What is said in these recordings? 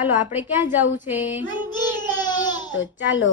ચાલો આપણે ક્યાં જવું છે? તો ચાલો.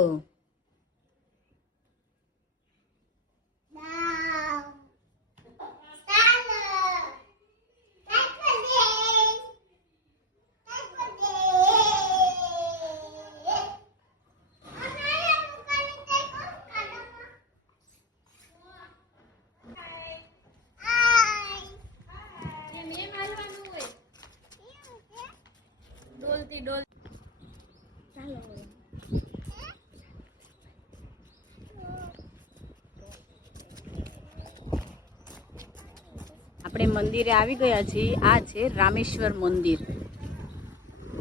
આપણે મંદિરે આવી ગયા છીએ. આ છે રામેશ્વર મંદિર.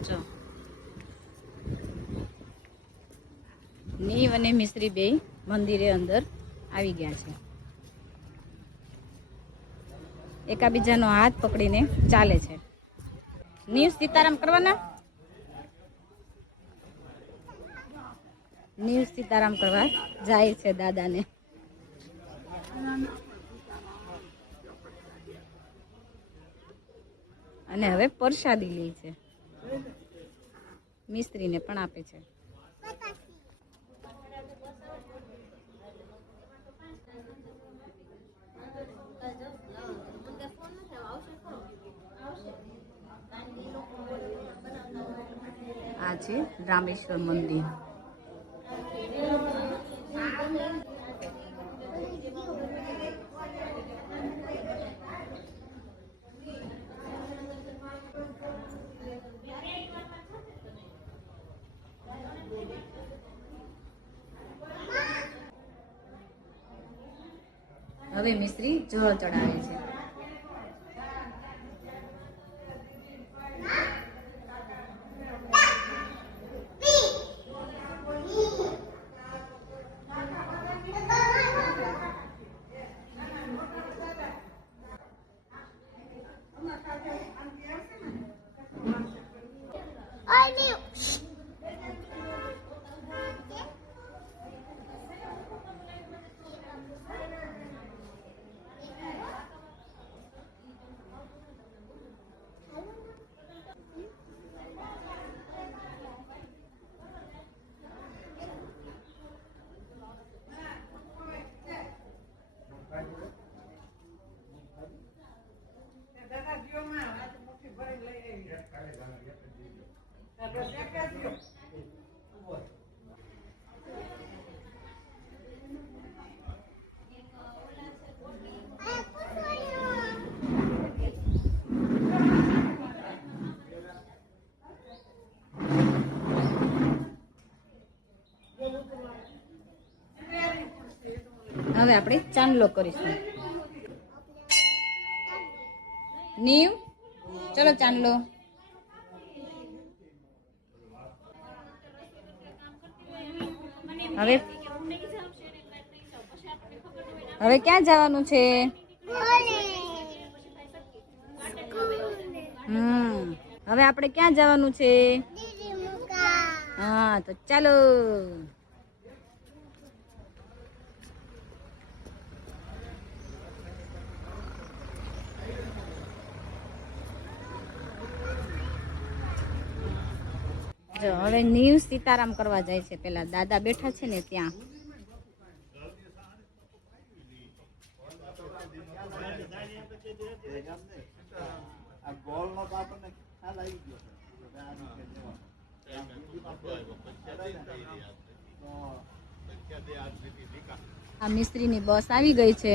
જો નીવ અને મિશ્રી બે મંદિરે અંદર આવી ગયા છે. એકાબીજાનો હાથ પકડીને ચાલે છે. નીવ સીતારામ કરવાના. નીવ સીતારામ કરવા જાય છે દાદાને. અને હવે પ્રસાદી લે છે. મિસ્ત્રીને પણ આપે છે. આ છે રામેશ્વર મંદિર. હવે મિસ્ત્રી જળ ચડાવે છે. હવે આપણે ચાંદલો કરીશું. નીવ ચલો ચાંદલો. હવે ક્યાં જવાનું છે? હવે આપણે ક્યાં જવાનું છે? હા તો ચાલો. જો હવે નીવ સીતારામ કરવા જાય છે. પેલા દાદા બેઠા છે ને ત્યાં. આ મિસ્ત્રીની બસ આવી ગઈ છે.